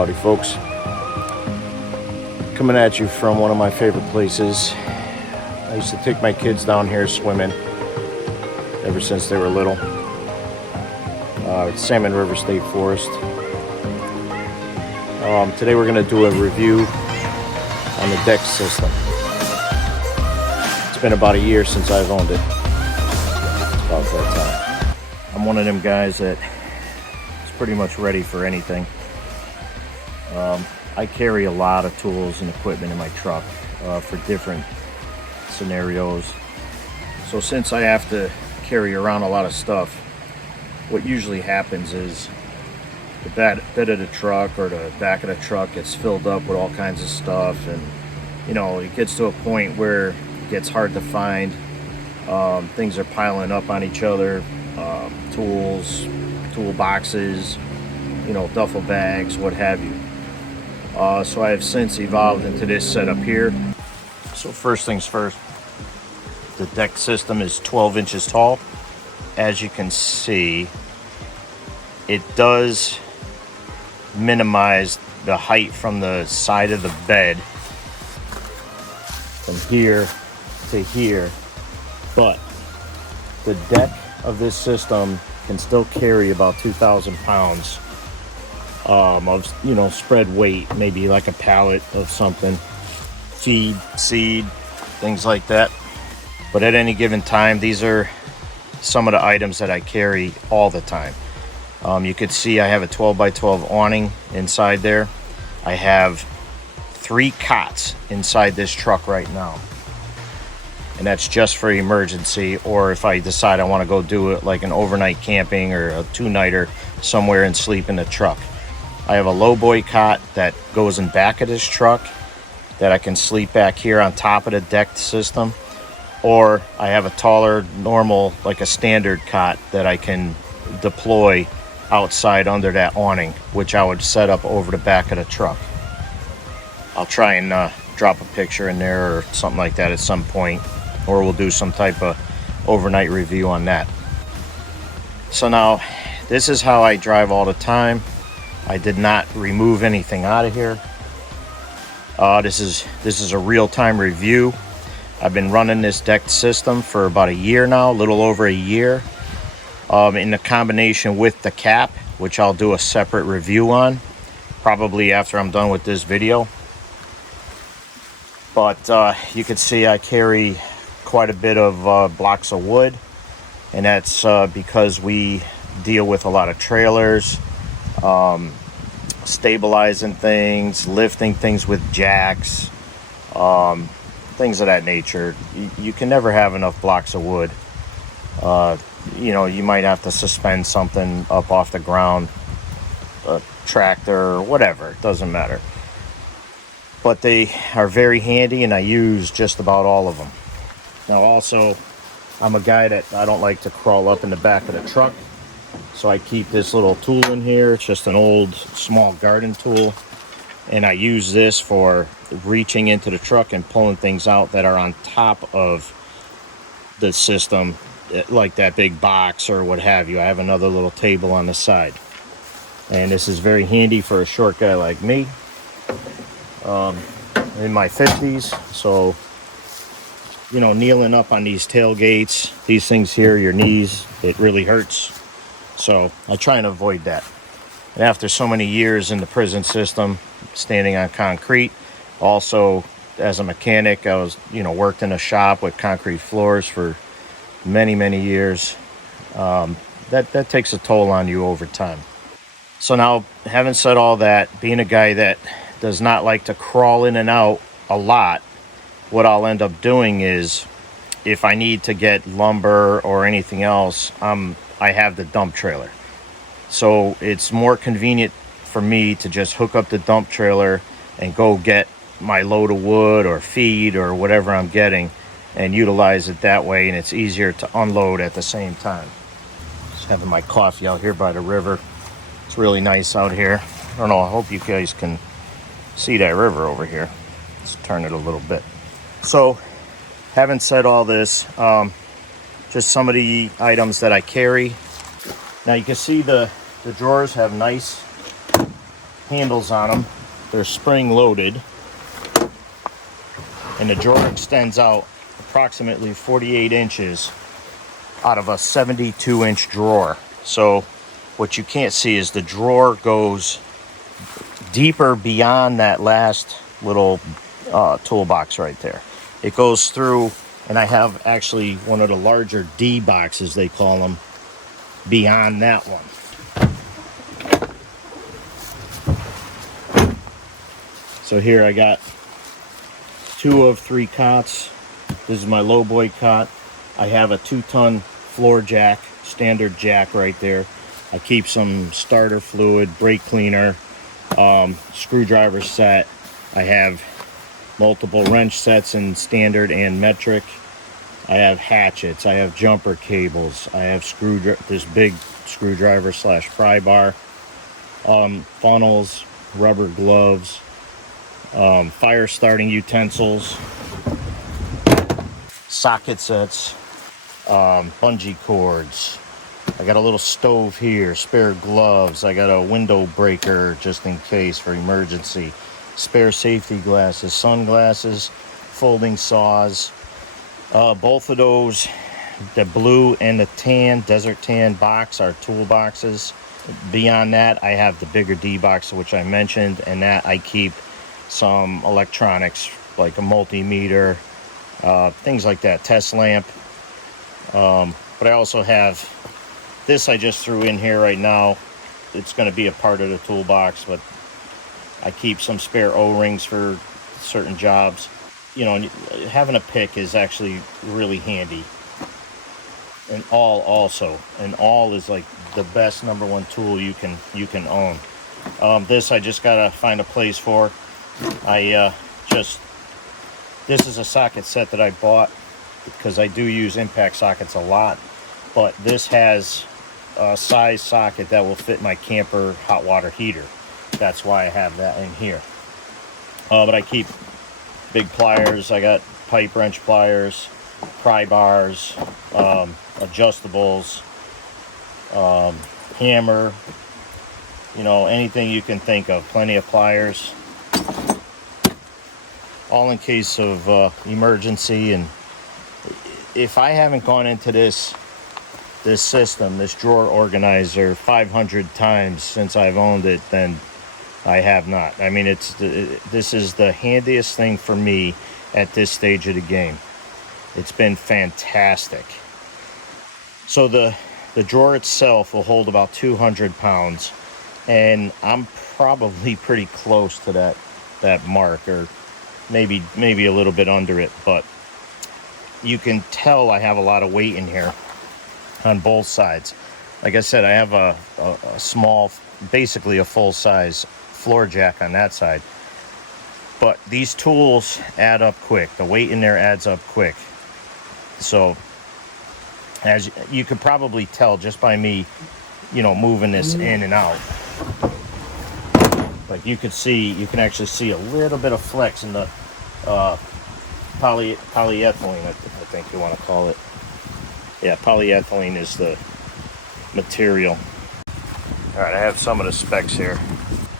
Howdy folks, coming at you from one of my favorite places. I used to take my kids down here swimming ever since they were little. Salmon River State Forest. Today we're going to do a review on the deck system. It's been about a year since I've owned it. It's about that time. I'm one of them guys that is pretty much ready for anything. I carry a lot of tools and equipment in my truck for different scenarios. So since I have to carry around a lot of stuff, what usually happens is the bed of the truck or the back of the truck gets filled up with all kinds of stuff, and you know, it gets to a point where it gets hard to find. Things are piling up on each other, tools, tool boxes, you know, duffel bags, what have you. So I have since evolved into this setup here. So first things first, the deck system is 12 inches tall. As you can see, it does minimize the height from the side of the bed from here to here, but the deck of this system can still carry about 2,000 pounds of, you know, spread weight, maybe like a pallet of something, feed, seed, things like that. But at any given time, these are some of the items that I carry all the time. You could see I have a 12 by 12 awning inside there. I have 3 cots inside this truck right now, and that's just for emergency, or if I decide I want to go do it like an overnight camping or a 2-nighter somewhere and sleep in the truck. I have a low boy cot that goes in back of this truck that I can sleep back here on top of the deck system, or I have a taller, normal, like a standard cot that I can deploy outside under that awning, which I would set up over the back of the truck. I'll try and drop a picture in there or something like that at some point, or we'll do some type of overnight review on that. So now, this is how I drive all the time. I did not remove anything out of here. This is a real-time review. I've been running this deck system for about a year now, a little over a year, in the combination with the cap, which I'll do a separate review on, probably after I'm done with this video. But you can see I carry quite a bit of blocks of wood, and that's because we deal with a lot of trailers, stabilizing things, lifting things with jacks, things of that nature. You can never have enough blocks of wood. You know, you might have to suspend something up off the ground, a tractor or whatever, it doesn't matter. But they are very handy, and I use just about all of them. Now also, I'm a guy that I don't like to crawl up in the back of the truck, so I keep this little tool in here. It's just an old small garden tool, and I use this for reaching into the truck and pulling things out that are on top of the system, like that big box or what have you. I have another little table on the side, and this is very handy for a short guy like me. In my 50s, so you know, kneeling up on these tailgates, these things here, your knees, it really hurts. So I try and avoid that. And after so many years in the prison system, standing on concrete, also as a mechanic, I was, you know, worked in a shop with concrete floors for many years. That takes a toll on you over time. So now, having said all that, being a guy that does not like to crawl in and out a lot, what I'll end up doing is, if I need to get lumber or anything else, I have the dump trailer. So it's more convenient for me to just hook up the dump trailer and go get my load of wood or feed or whatever I'm getting and utilize it that way, and it's easier to unload at the same time. Just having my coffee out here by the river. It's really nice out here. I don't know, I hope you guys can see that river over here. Let's turn it a little bit. So, having said all this, just some of the items that I carry. Now you can see the drawers have nice handles on them. They're spring loaded, and the drawer extends out approximately 48 inches out of a 72-inch drawer. So what you can't see is the drawer goes deeper beyond that last little toolbox right there. It goes through, and I have actually one of the larger D boxes, they call them, beyond that one. So here I got 2 of 3 cots. This is my low boy cot. I have a 2-ton floor jack, standard jack right there. I keep some starter fluid, brake cleaner, screwdriver set. I have multiple wrench sets in standard and metric. I have hatchets. I have jumper cables. I have this big screwdriver slash pry bar, funnels, rubber gloves, fire starting utensils, socket sets, bungee cords. I got a little stove here, spare gloves. I got a window breaker just in case for emergency, spare safety glasses, sunglasses, folding saws. Both of those, the blue and the tan, desert tan box, are toolboxes. Beyond that, I have the bigger D box, which I mentioned, and that I keep some electronics like a multimeter, things like that, test lamp. But I also have this I just threw in here right now. It's going to be a part of the toolbox, but I keep some spare O-rings for certain jobs. You know, having a pick is actually really handy. And awl also. And awl is like the best #1 tool you can own. This I just gotta find a place for. This is a socket set that I bought because I do use impact sockets a lot, but this has a size socket that will fit my camper hot water heater. That's why I have that in here. But I keep big pliers. I got pipe wrench pliers, pry bars, adjustables, hammer, you know, anything you can think of. Plenty of pliers, all in case of emergency. And if I haven't gone into this system, this drawer organizer, 500 times since I've owned it, then I have not. I mean, this is the handiest thing for me at this stage of the game. It's been fantastic. So the drawer itself will hold about 200 pounds, and I'm probably pretty close to that mark, or maybe a little bit under it, but you can tell I have a lot of weight in here on both sides. Like I said, I have a small, basically a full-size floor jack on that side, but these tools add up quick. The weight in there adds up quick. So as you could probably tell just by me, you know, moving this in and out, like you can actually see a little bit of flex in the polyethylene, I think you want to call it. Yeah, polyethylene is the material. All right, I have some of the specs here.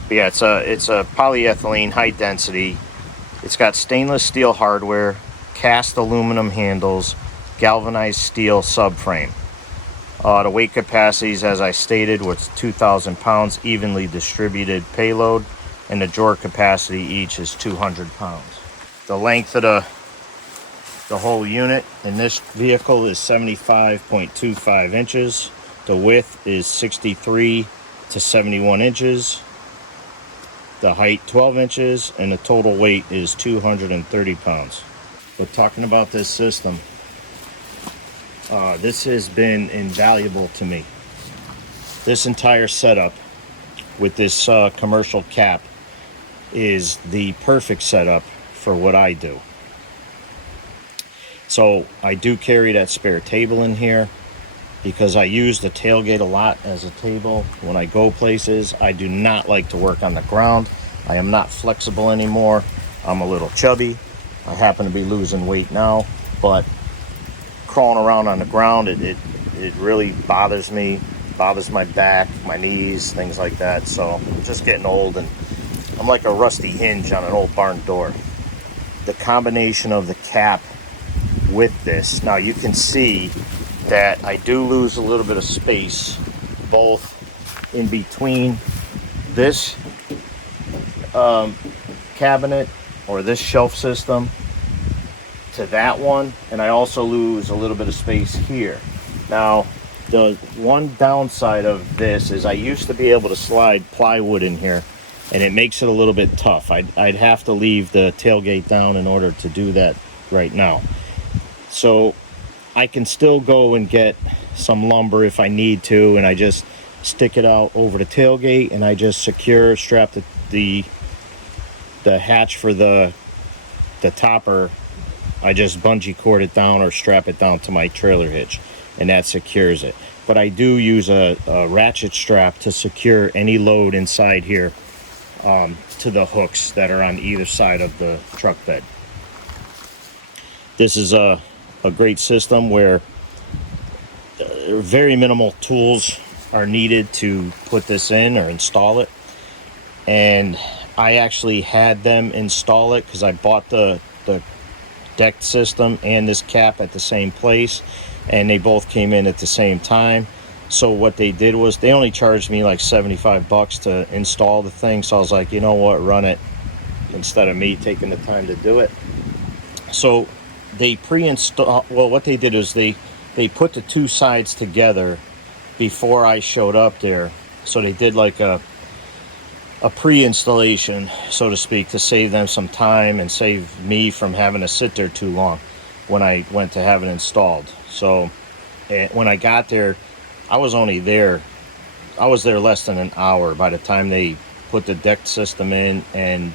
But yeah, it's a polyethylene, high density. It's got stainless steel hardware, cast aluminum handles, galvanized steel subframe. The weight capacities, as I stated, was 2,000 pounds, evenly distributed payload, and the drawer capacity each is 200 pounds. The length of the whole unit in this vehicle is 75.25 inches. The width is 63 to 71 inches. The height 12 inches, and the total weight is 230 pounds. But talking about this system, this has been invaluable to me. This entire setup with this commercial cap is the perfect setup for what I do. So I do carry that spare table in here because I use the tailgate a lot as a table when I go places. I do not like to work on the ground. I am not flexible anymore. I'm a little chubby. I happen to be losing weight now, but crawling around on the ground, it really bothers me. bothers my back, my knees, things like that. So I'm just getting old, and I'm like a rusty hinge on an old barn door. The combination of the cap with this, now you can see that I do lose a little bit of space both in between this cabinet or this shelf system to that one, and I also lose a little bit of space here. Now the one downside of this is I used to be able to slide plywood in here, and it makes it a little bit tough. I'd have to leave the tailgate down in order to do that right now. So I can still go and get some lumber if I need to, and I just stick it out over the tailgate, and I just strap the hatch for the topper. I just bungee cord it down or strap it down to my trailer hitch, and that secures it. But I do use a ratchet strap to secure any load inside here to the hooks that are on either side of the truck bed. This is a great system where very minimal tools are needed to put this in or install it. And I actually had them install it because I bought the deck system and this cap at the same place, and they both came in at the same time. So what they did was they only charged me like $75 to install the thing. So I was like, you know what, run it, instead of me taking the time to do it. So they pre-install, well, what they did is they put the two sides together before I showed up there. So they did like a pre-installation, so to speak, to save them some time and save me from having to sit there too long when I went to have it installed. So when I got there, I was there less than an hour by the time they put the deck system in and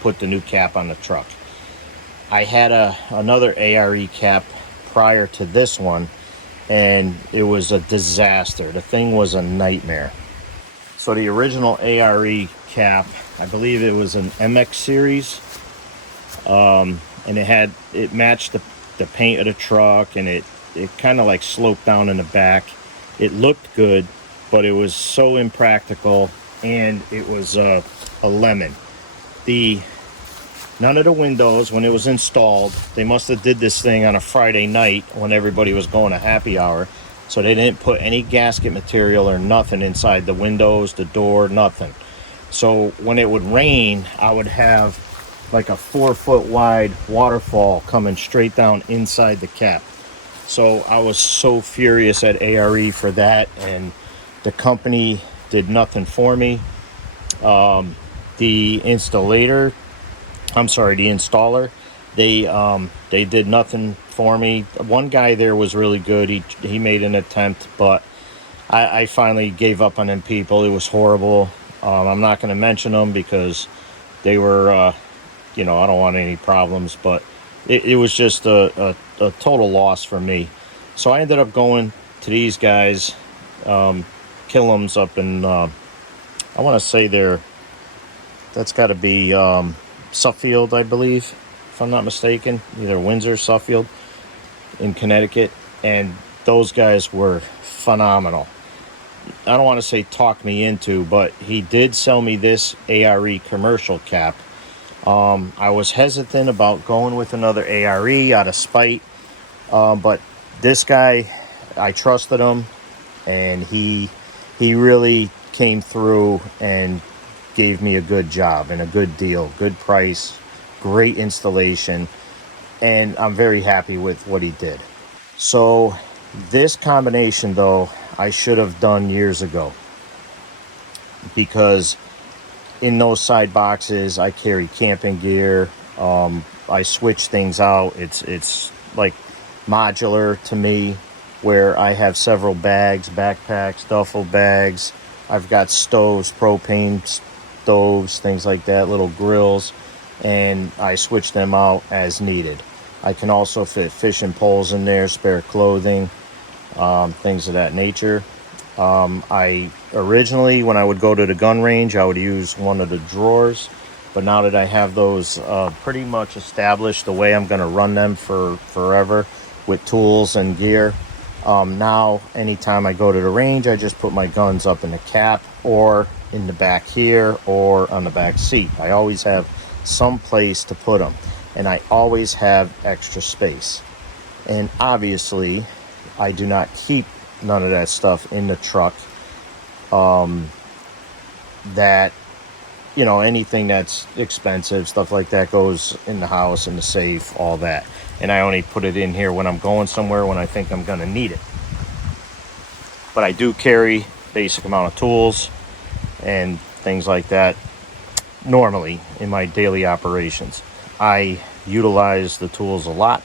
put the new cap on the truck. I had another ARE cap prior to this one, and it was a disaster. The thing was a nightmare. So the original ARE cap, I believe it was an MX series, and it matched the paint of the truck, and it kind of like sloped down in the back. It looked good, but it was so impractical, and it was a lemon. None of the windows, when it was installed, they must have did this thing on a Friday night when everybody was going to happy hour. So they didn't put any gasket material or nothing inside the windows, the door, nothing. So when it would rain, I would have like a 4-foot wide waterfall coming straight down inside the cap. So I was so furious at ARE for that, and the company did nothing for me. The installer, they did nothing for me. One guy there was really good. He made an attempt, but I finally gave up on them people. It was horrible. I'm not going to mention them because they were, I don't want any problems, but it was just a total loss for me. So I ended up going to these guys, Killam's up in, I want to say that's got to be Suffield, I believe, if I'm not mistaken, either Windsor, Suffield in Connecticut, and those guys were phenomenal. I don't want to say talk me into, but he did sell me this ARE commercial cap. I was hesitant about going with another ARE out of spite, but this guy, I trusted him, and he really came through and gave me a good job and a good deal, good price, great installation, and I'm very happy with what he did. So this combination, though, I should have done years ago, because in those side boxes I carry camping gear. I switch things out. It's like modular to me, where I have several bags, backpacks, duffel bags. I've got stoves, propane stoves, things like that, little grills, and I switch them out as needed. I can also fit fishing poles in there, spare clothing, things of that nature. I originally, when I would go to the gun range, I would use one of the drawers, but now that I have those pretty much established the way I'm going to run them for forever with tools and gear, Now, anytime I go to the range, I just put my guns up in the cap or in the back here or on the back seat. I always have some place to put them, and I always have extra space. And obviously, I do not keep none of that stuff in the truck. That, you know, anything that's expensive, stuff like that, goes in the house, in the safe, all that. And I only put it in here when I'm going somewhere, when I think I'm going to need it. But I do carry basic amount of tools and things like that normally in my daily operations. I utilize the tools a lot,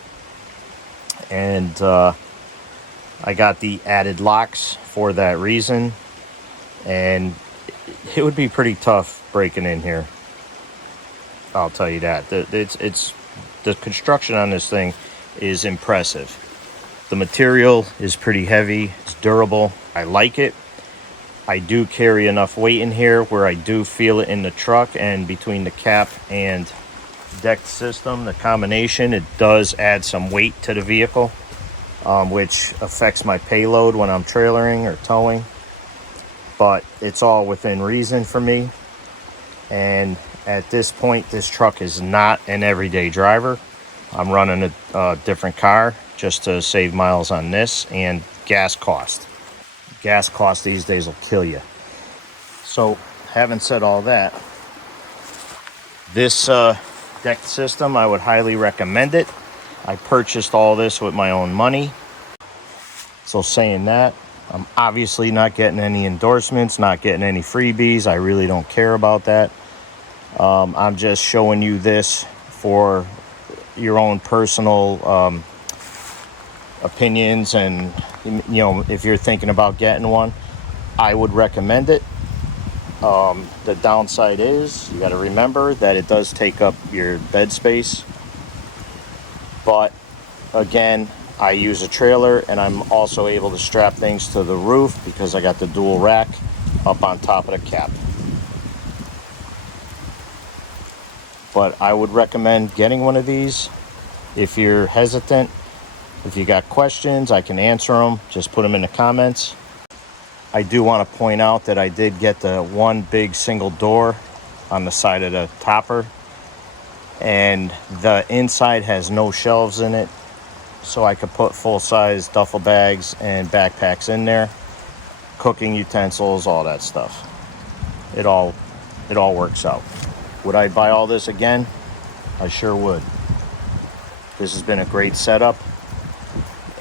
and I got the added locks for that reason. And it would be pretty tough breaking in here, I'll tell you that. It's the construction on this thing is impressive. The material is pretty heavy, it's durable. I like it. I do carry enough weight in here where I do feel it in the truck, and between the cap and deck system, the combination, it does add some weight to the vehicle, which affects my payload when I'm trailering or towing. But it's all within reason for me. And at this point, this truck is not an everyday driver. I'm running a different car just to save miles on this and gas cost. Gas cost these days will kill you. So, having said all that, this deck system, I would highly recommend it. I purchased all this with my own money. So saying that, I'm obviously not getting any endorsements, not getting any freebies. I really don't care about that. I'm just showing you this for your own personal opinions, and you know, if you're thinking about getting one, I would recommend it. The downside is you got to remember that it does take up your bed space, but again, I use a trailer, and I'm also able to strap things to the roof because I got the dual rack up on top of the cap. But I would recommend getting one of these. If you're hesitant, if you got questions, I can answer them. Just put them in the comments. I do want to point out that I did get the one big single door on the side of the topper, and the inside has no shelves in it, so I could put full-size duffel bags and backpacks in there, cooking utensils, all that stuff. It all works out. Would I buy all this again? I sure would. This has been a great setup,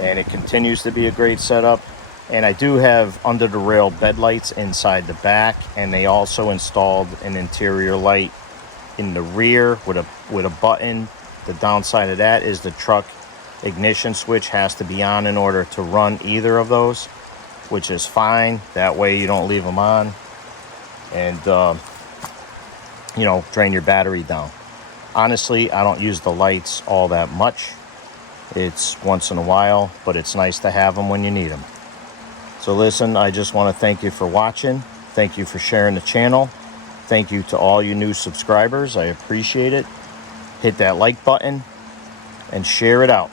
and it continues to be a great setup. And I do have under the rail bed lights inside the back, and they also installed an interior light in the rear with a button. The downside of that is the truck ignition switch has to be on in order to run either of those, which is fine. That way you don't leave them on and you know, drain your battery down. Honestly, I don't use the lights all that much. It's once in a while, but it's nice to have them when you need them. So listen, I just want to thank you for watching. Thank you for sharing the channel. Thank you to all you new subscribers. I appreciate it. Hit that like button and share it out.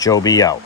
Joe B out.